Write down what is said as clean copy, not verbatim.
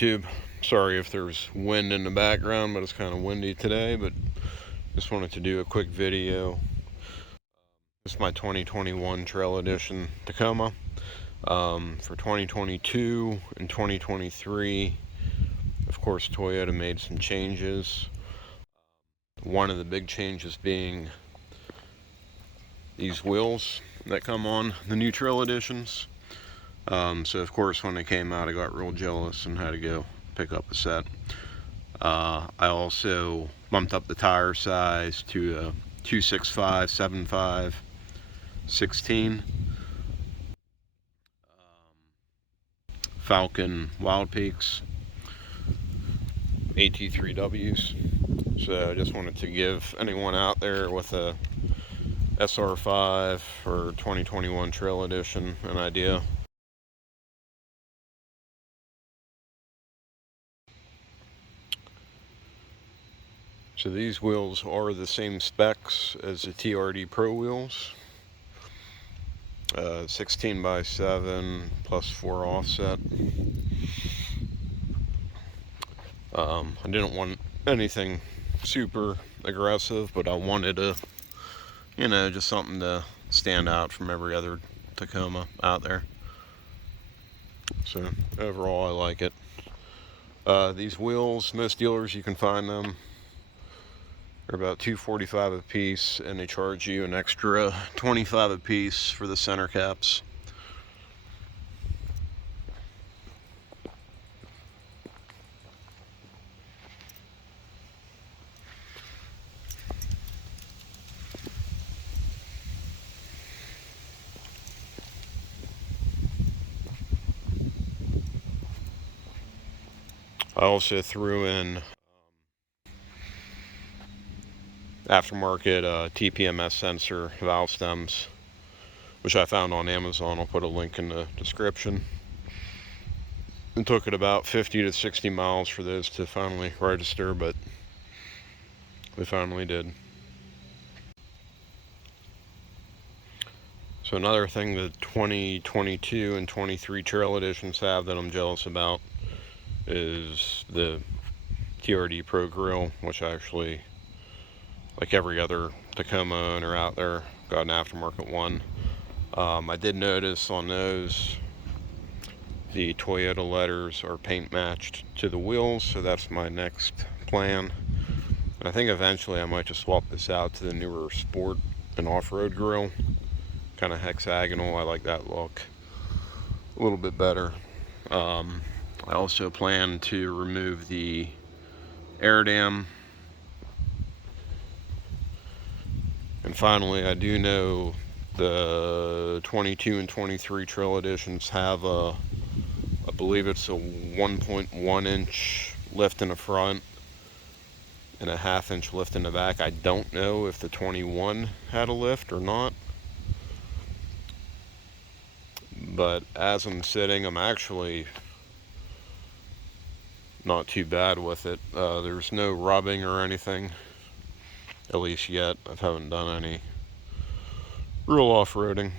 YouTube. Sorry if there's wind in the background, but it's kind of windy today, but just wanted to do a quick video. This is my 2021 Trail Edition Tacoma. For 2022 and 2023, of course, Toyota made some changes. One of the big changes being these wheels that come on the new Trail Editions. So of course when they came out I got real jealous and had to go pick up a set. I also bumped up the tire size to a 265 75 16 Falken Wildpeaks AT3Ws. So I just wanted to give anyone out there with a SR5 or 2021 Trail Edition an idea. So these wheels are the same specs as the TRD Pro wheels. 16x7 plus 4 offset. I didn't want anything super aggressive, but I wanted a, just something to stand out from every other Tacoma out there. So overall I like it. These wheels, most dealers you can find them, they're about $245 a piece, and they charge you an extra $25 a piece for the center caps. I also threw in aftermarket TPMS sensor valve stems, which I found on Amazon. I'll put a link in the description. It took it about 50 to 60 miles for those to finally register, but they finally did. So another thing that 2022 and 23 Trail Editions have that I'm jealous about is the TRD Pro Grille, which I actually, like every other Tacoma owner out there, got an aftermarket one. I did notice on those the Toyota letters are paint matched to the wheels, so that's my next plan. And I think eventually I might just swap this out to the newer sport and off-road grille, kind of hexagonal. I like that look a little bit better. I also plan to remove the air dam. And finally, I do know the 22 and 23 Trail Editions have I believe it's a 1.1 inch lift in the front and a 1/2 inch lift in the back. I don't know if the 21 had a lift or not, but as I'm sitting, I'm actually not too bad with it. There's no rubbing or anything, at least yet. I haven't done any real off-roading.